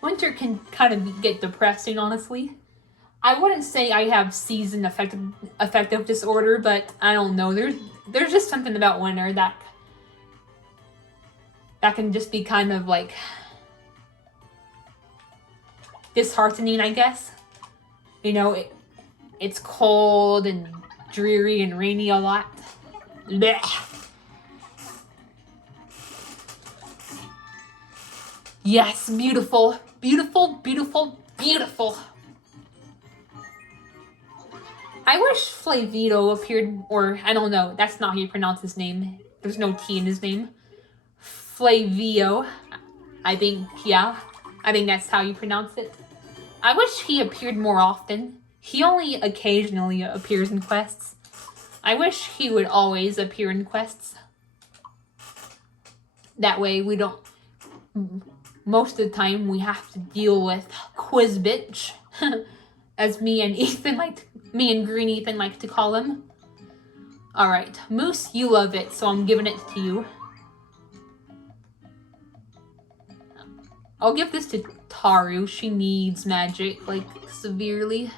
Winter can kind of get depressing, honestly. I wouldn't say I have season affective disorder, but I don't know. There's just something about winter that can just be kind of like disheartening, I guess. You know, it's cold and dreary and rainy a lot. Blech. Yes, beautiful, beautiful, beautiful, beautiful. I wish Flavito appeared, or I don't know, that's not how you pronounce his name. There's no T in his name. Flavio, I think, yeah. I think that's how you pronounce it. I wish he appeared more often. He only occasionally appears in quests. I wish he would always appear in quests. That way we don't... Most of the time we have to deal with Quiz Bitch. As me and Green Ethan like to call him. Alright, Moose, you love it, so I'm giving it to you. I'll give this to Taru. She needs magic, like, severely.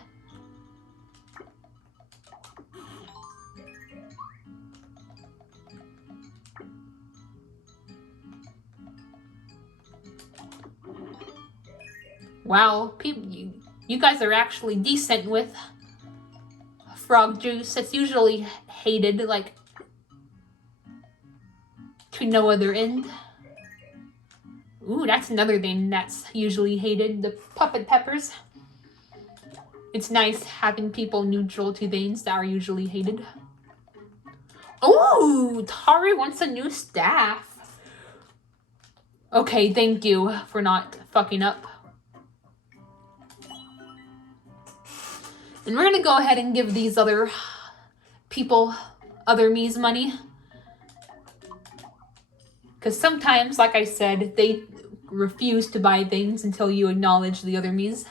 Wow, you guys are actually decent with frog juice. It's usually hated, like, to no other end. Ooh, that's another thing that's usually hated, the puppet peppers. It's nice having people neutral to things that are usually hated. Ooh, Taru wants a new staff. Okay, thank you for not fucking up. And we're gonna go ahead and give these other people, other me's money. Because sometimes, like I said, they refuse to buy things until you acknowledge the other me's.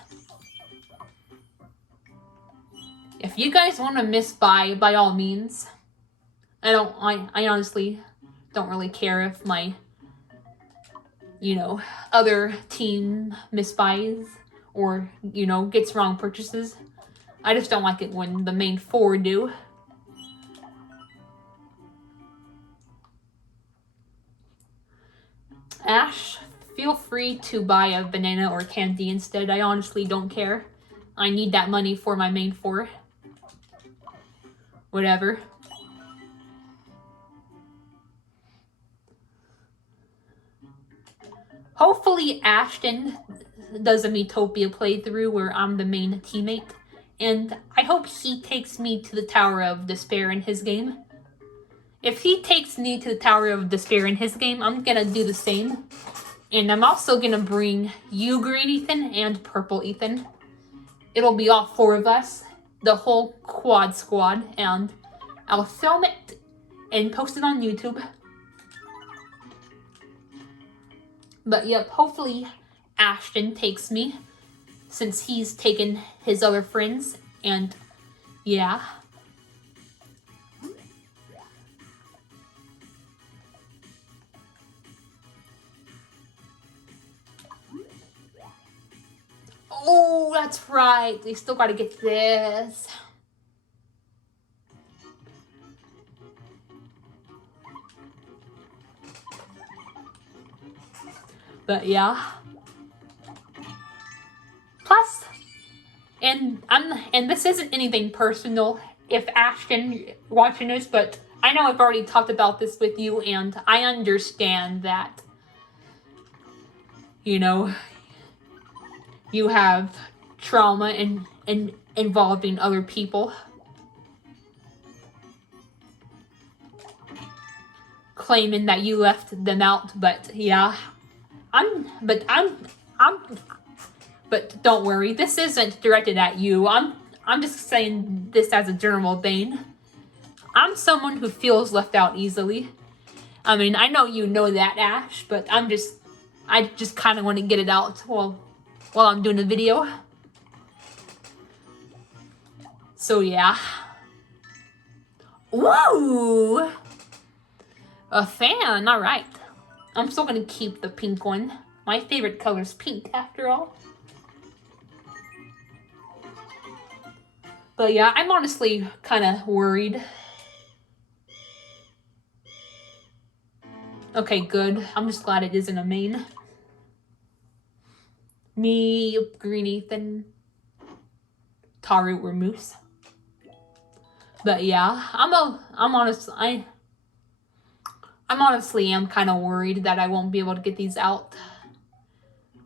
If you guys want to misbuy, by all means. I honestly don't really care if my, other team misbuys or, gets wrong purchases. I just don't like it when the main four do. Ash, feel free to buy a banana or candy instead. I honestly don't care. I need that money for my main four. Whatever. Hopefully Ashton does a Miitopia playthrough where I'm the main teammate and I hope he takes me to the Tower of Despair in his game. If he takes me to the Tower of Despair in his game, I'm gonna do the same. And I'm also gonna bring you, Green Ethan, and Purple Ethan. It'll be all 4 of us, the whole quad squad, and I'll film it and post it on YouTube. But yep, hopefully Ashton takes me, since he's taken his other friends, and yeah. Oh, that's right. We still gotta get this. But yeah. Plus, and this isn't anything personal if Ashton watching this, but I know I've already talked about this with you, and I understand that, you know, you have trauma involving other people. Claiming that you left them out, but yeah. But don't worry, this isn't directed at you. I'm just saying this as a general thing. I'm someone who feels left out easily. I mean, I know you know that, Ash, but I just kind of want to get it out while I'm doing the video. So yeah. Whoa! A fan, alright. I'm still gonna keep the pink one. My favorite color is pink, after all. But yeah, I'm honestly kind of worried. Okay, good. I'm just glad it isn't a main. Me, Green Ethan, Taru, or Moose. But yeah, I'm honestly am kind of worried that I won't be able to get these out.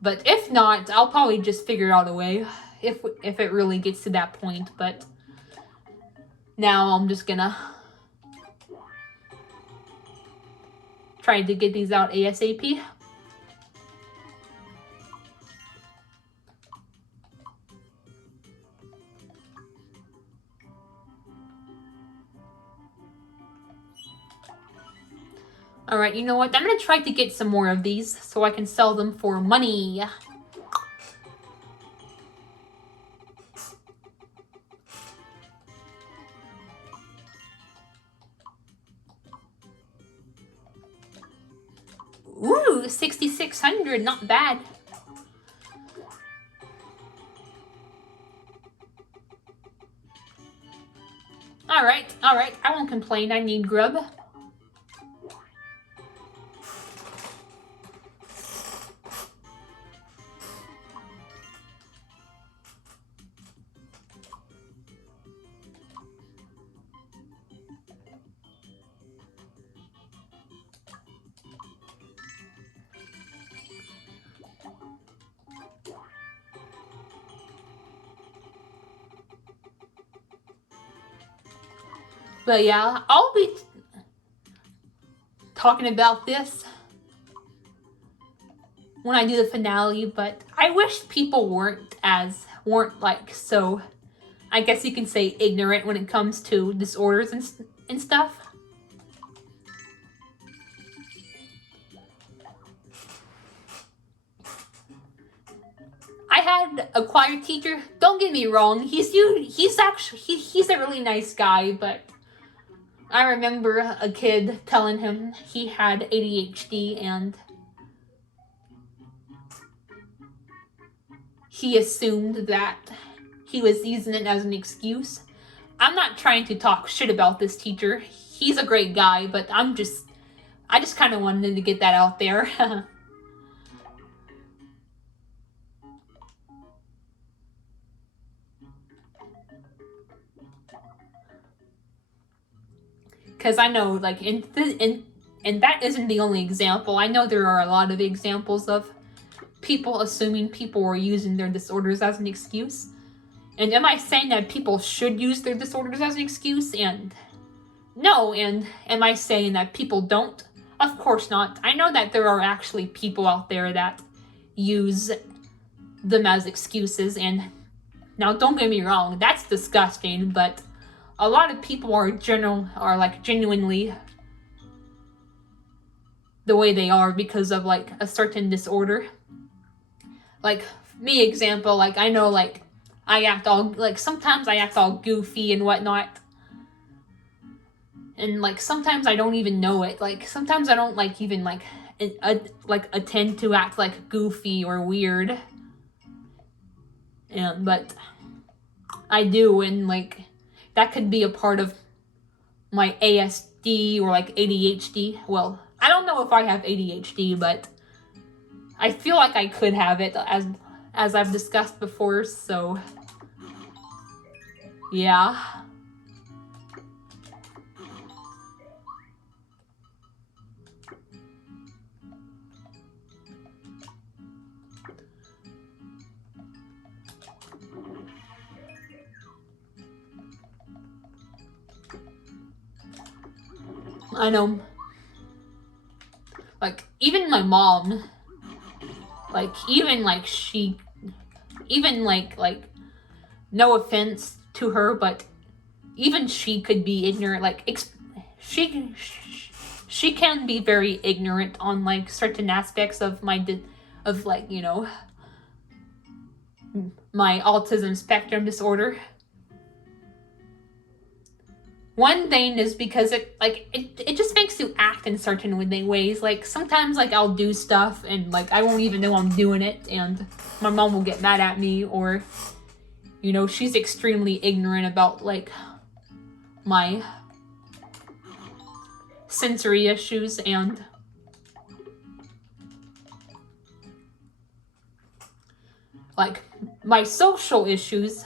But if not, I'll probably just figure out a way if it really gets to that point. But now I'm just gonna try to get these out ASAP. Alright, you know what? I'm gonna try to get some more of these so I can sell them for money. Ooh, 6,600, not bad. Alright, I won't complain. I need grub. But yeah, I'll be talking about this when I do the finale, but I wish people weren't like so, I guess you can say, ignorant when it comes to disorders and stuff. I had a choir teacher, don't get me wrong, he's a really nice guy, but I remember a kid telling him he had ADHD and he assumed that he was using it as an excuse. I'm not trying to talk shit about this teacher. He's a great guy, but I just kind of wanted to get that out there. Because I know, like, and that isn't the only example. I know there are a lot of examples of people assuming people were using their disorders as an excuse. And am I saying that people should use their disorders as an excuse? And no. And am I saying that people don't? Of course not. I know that there are actually people out there that use them as excuses, and now don't get me wrong, that's disgusting, but a lot of people are genuinely the way they are because of like a certain disorder. Like me, example, like I know like I act all like sometimes I act all goofy and whatnot. And like sometimes I don't even know it. Like sometimes I don't like even like attend to act like goofy or weird. And but I do, and like that could be a part of my ASD or like ADHD. Well, I don't know if I have ADHD, but I feel like I could have it as I've discussed before, so yeah. I know. Like even my mom, like even like she even like no offense to her, but even she could be ignorant. Like she can be very ignorant on like certain aspects of my my autism spectrum disorder. One thing is because it just makes you act in certain ways. Like sometimes like I'll do stuff and like I won't even know I'm doing it, and my mom will get mad at me, or she's extremely ignorant about like my sensory issues and like my social issues.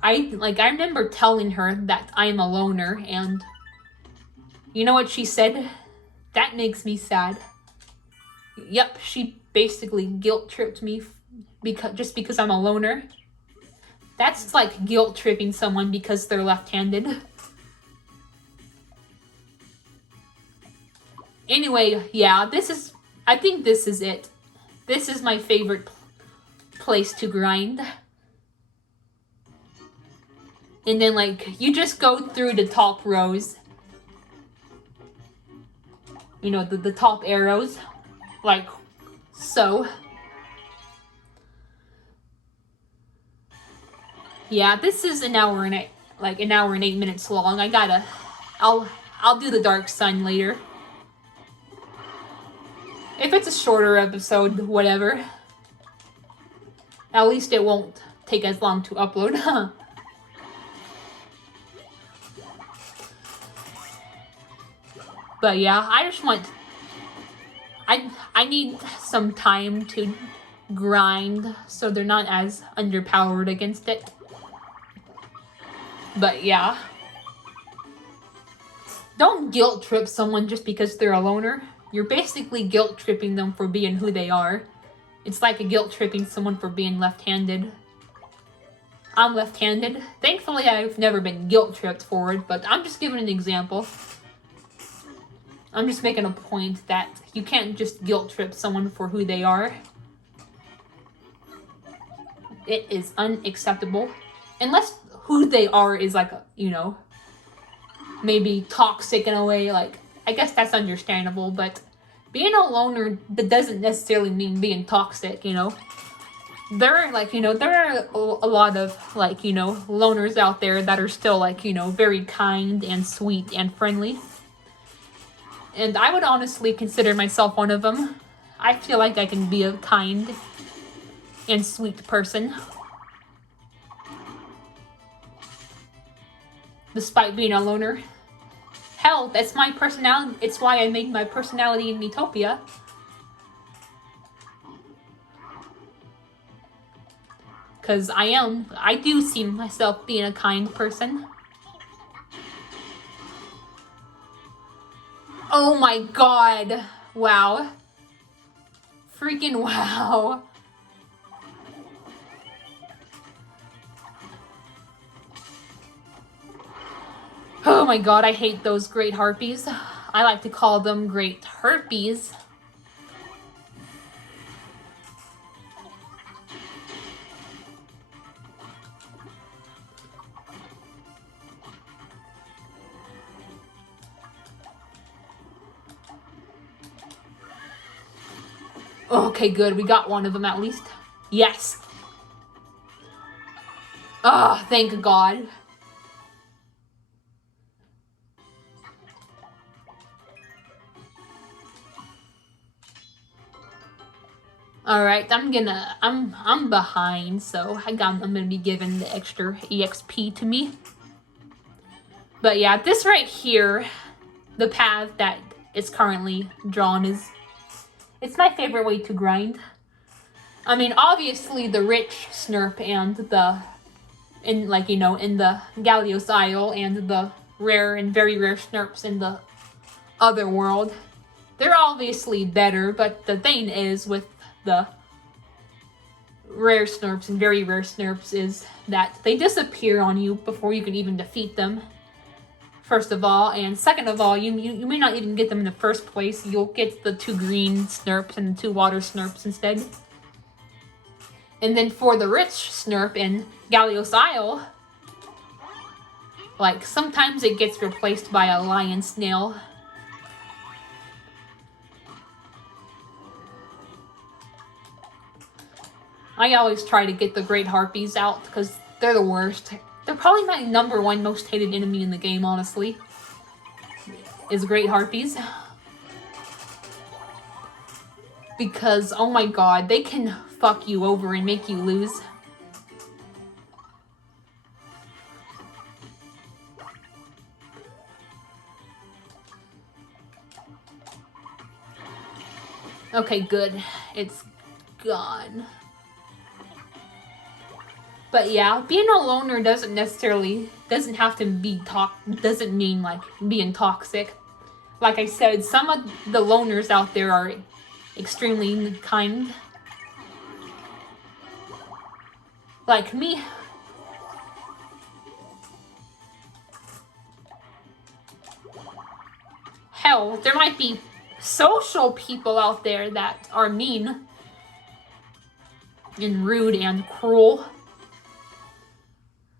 I remember telling her that I'm a loner, and you know what she said? That makes me sad. Yep, she basically guilt tripped me because I'm a loner. That's like guilt tripping someone because they're left-handed. Anyway, yeah, I think this is it. This is my favorite place to grind. And then like you just go through the top rows. The top arrows. Like so. Yeah, this is an hour and 8 minutes long. I'll do the Dark Sun later. If it's a shorter episode, whatever. At least it won't take as long to upload. But yeah, I need some time to grind so they're not as underpowered against it. But yeah. Don't guilt trip someone just because they're a loner. You're basically guilt tripping them for being who they are. It's like a guilt tripping someone for being left-handed. I'm left-handed. Thankfully, I've never been guilt tripped for it, but I'm just giving an example. I'm just making a point that you can't just guilt trip someone for who they are. It is unacceptable. Unless who they are is like, maybe toxic in a way. Like, I guess that's understandable, but being a loner, that doesn't necessarily mean being toxic, There are a lot of loners out there that are still very kind and sweet and friendly. And I would honestly consider myself one of them. I feel like I can be a kind and sweet person. Despite being a loner. Hell, that's my personality. It's why I made my personality in Miitopia. Because I do see myself being a kind person. Oh my god. Wow. Freaking wow. Oh my god, I hate those great harpies. I like to call them great herpes. Okay, good. We got one of them at least. Yes. Ah, oh, thank God. All right, I'm behind, so I'm gonna be given the extra EXP to me. But yeah, this right here, the path that is currently drawn it's my favorite way to grind. I mean, obviously the rich Snurp and in the Gallios Isle and the rare and very rare Snurps in the other world, they're obviously better, but the thing is with the rare Snurps and very rare Snurps is that they disappear on you before you can even defeat them. First of all, and second of all, you may not even get them in the first place. You'll get the 2 green Snurps and the 2 water Snurps instead. And then for the rich Snurp in Gallios Isle, like, sometimes it gets replaced by a lion snail. I always try to get the great harpies out because they're the worst. They're probably my #1 most hated enemy in the game, honestly. Is great harpies. Because, oh my god, they can fuck you over and make you lose. Okay, good. It's gone. But yeah, being a loner doesn't have to be doesn't mean like being toxic. Like I said, some of the loners out there are extremely kind. Like me. Hell, there might be social people out there that are mean and rude and cruel.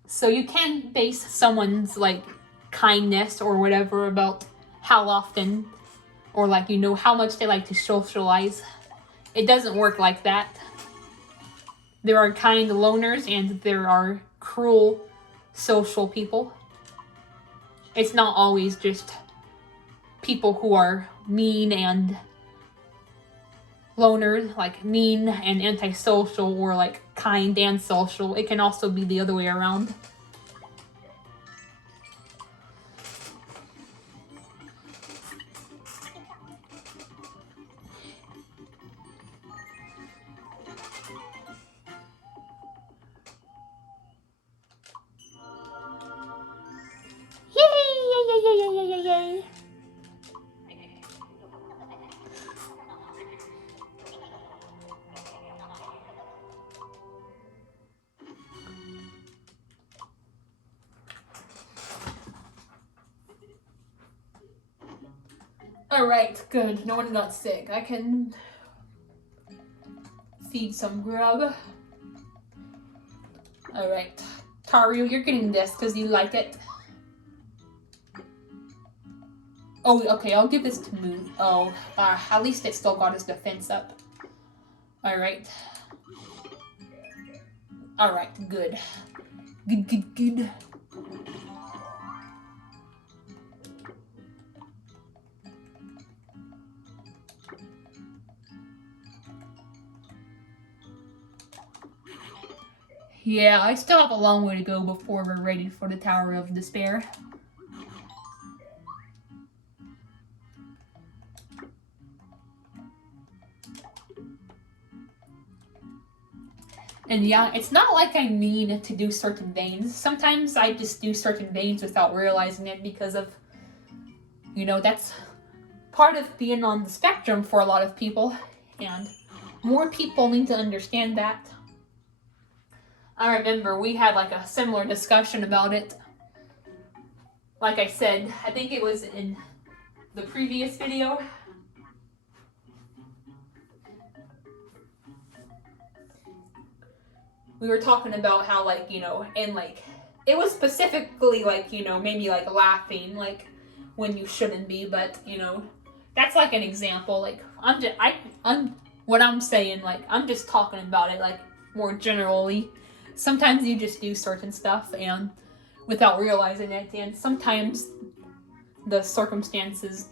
So you can base someone's like kindness or whatever about how often or like how much they like to socialize. It doesn't work like that. There are kind loners and there are cruel social people. It's not always just people who are mean and loners, like mean and antisocial, or like kind and social. It can also be the other way around. Yay! Alright, good. No one got sick. I can feed some grub. Alright. Taru, you're getting this because you like it. Oh, okay, I'll give this to Moo. Oh, at least it still got his defense up. Alright. Alright, good. Good. Yeah, I still have a long way to go before we're ready for the Tower of Despair. And yeah, it's not like I need to do certain veins. Sometimes I just do certain veins without realizing it because of, that's part of being on the spectrum for a lot of people. And more people need to understand that. I remember we had like a similar discussion about it. like I said, I think it was in the previous video. We were talking about how, like, you know, and like, it was specifically like, you know, maybe like laughing, like when you shouldn't be, but you know, that's like an example. Like, what I'm saying, like, I'm just talking about it like more generally. Sometimes you just do certain stuff and without realizing it, and sometimes the circumstances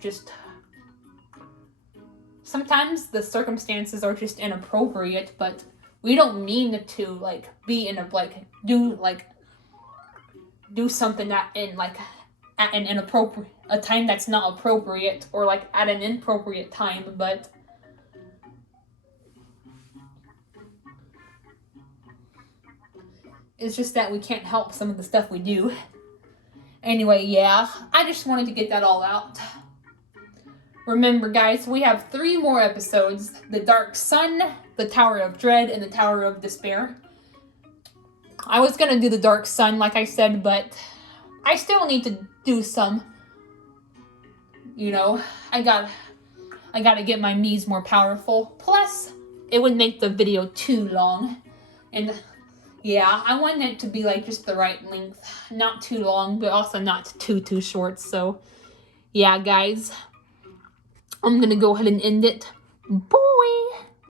are just inappropriate, but we don't mean to like be in a like do something that in like at an inappropriate a time that's not appropriate, or like at an inappropriate time, but it's just that we can't help some of the stuff we do. Anyway, yeah, I just wanted to get that all out. Remember, guys, we have 3 more episodes: The Dark Sun, The Tower of Dread, and The Tower of Despair. I was gonna do The Dark Sun, like I said, but I still need to do some. You know, I gotta get my Miis more powerful. Plus, it would make the video too long. And yeah, I want it to be like just the right length. Not too long, but also not too short. So, yeah, guys, I'm gonna go ahead and end it. Boing!